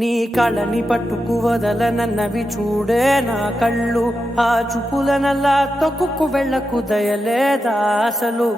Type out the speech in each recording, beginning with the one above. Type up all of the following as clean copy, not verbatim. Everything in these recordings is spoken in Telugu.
నీ కళని పట్టుకు వదలనన్నవి చూడే నా కళ్ళు, ఆ చూపులనల్లా తొక్కుకు వెళ్ళకు దయలేదా అసలు.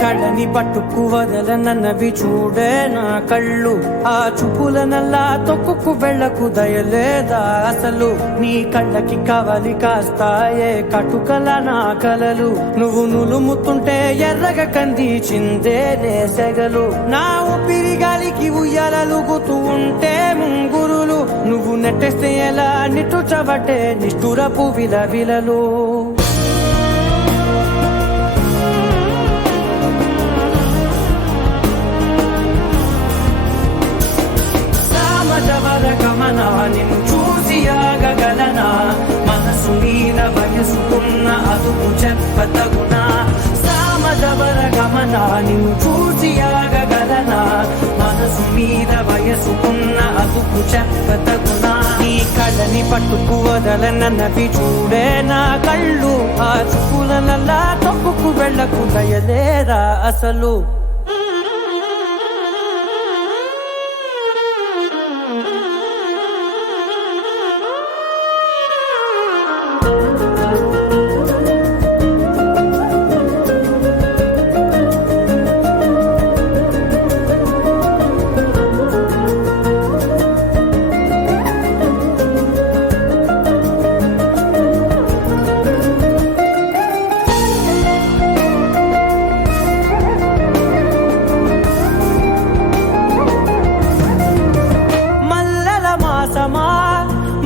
కళ్ళని పట్టుకు వదలనన్నవి చూడే నా కళ్ళు, ఆ చూపులనల్లా తొక్కుకు వెళ్ళకు దయలేదా అసలు. నీ కళ్ళకి కవలి కాస్తాయే కటుకల నా కలలు, నువ్వు నులుముతుంటే ఎర్రగ కందిచిందే నేసెగలు. నా ఊపిరి గాలికి ఉయ్యాలలుగుతూ ఉంటే ముంగురులు, నువ్వు నెట్టేస్తే ఎలా నిట్టుచబట్టే నిష్ఠురపు విలవిలలు. నిన్ను చూసి ఆగగలనా, మనసు మీద వయసుకున్న అదుపు చెప్పతగునా. సామజవర గమన నిన్ను చూసి ఆగగలనా, మనసు మీద వయసుకున్న అదుపు చెప్పతగునా. నీ కళ్ళని పట్టుకు వదలనన్నవి చూడే నా కళ్ళు, ఆ చూపులనల్లా తప్పుకు వెళ్ళకు దయలేదా అసలు.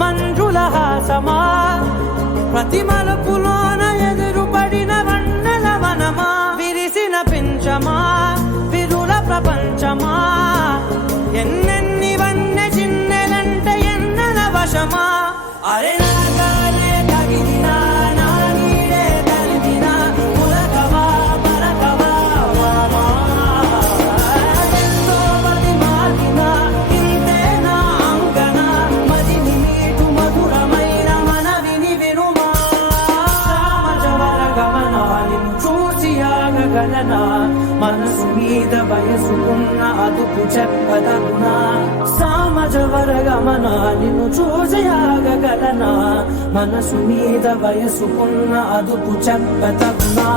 మంజుల హాసమా, ప్రతి మలుపులోన ఎదురుపడిన వన్నెల వనమా, విరిసిన పించమా విరుల ప్రపంచమా, ఎన్నెన్ని వన్నె చిన్నెలంటే ఎన్నెల వశమా. అరే నాగానే తగిలినా నా నీడే తరిమినా, పులకవా పరకవా వామా, ఎంతో మతి మాటినా ఇంతే నా అంగన, మదిని మీటు మధురమైన మనవిని వినుమా. సామజవర గమన నిన్ను చూసి ఆగగలనా, మనసు మీద వయసుకున్న అదుపు చెప్పదగునా. సామజవర గమన నిన్ను చూసి ఆగగలనా, మనసు మీద వయసుకున్న అదుపు చెప్పదగునా.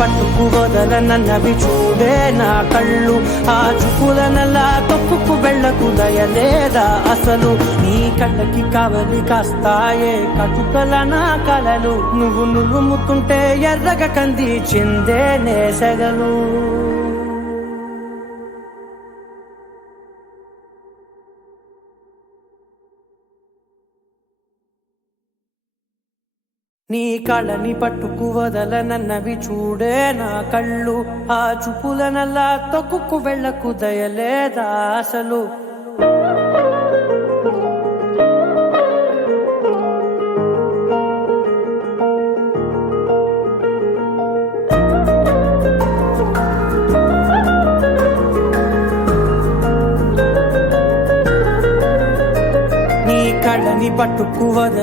పట్టుకు వదలనన్నవి చూడే నా కళ్ళు, ఆ చూపులనల్లా తొక్కుకు వెళ్ళకు దయలేదా అసలు. నీ కళ్ళకి కవలి కాస్తాయే కటుకల నా కలలు, నువ్వు నులుముతుంటే ఎర్రగ కందిచిందే నేసెగలు. నీ కళ్ళని పట్టుకు వదలనన్నవి చూడే నా కళ్ళు, ఆ చూపులనల్లా తొక్కుకు వెళ్ళకు దయలేదా అసలు. నీ కళ్ళని పట్టుకు వదల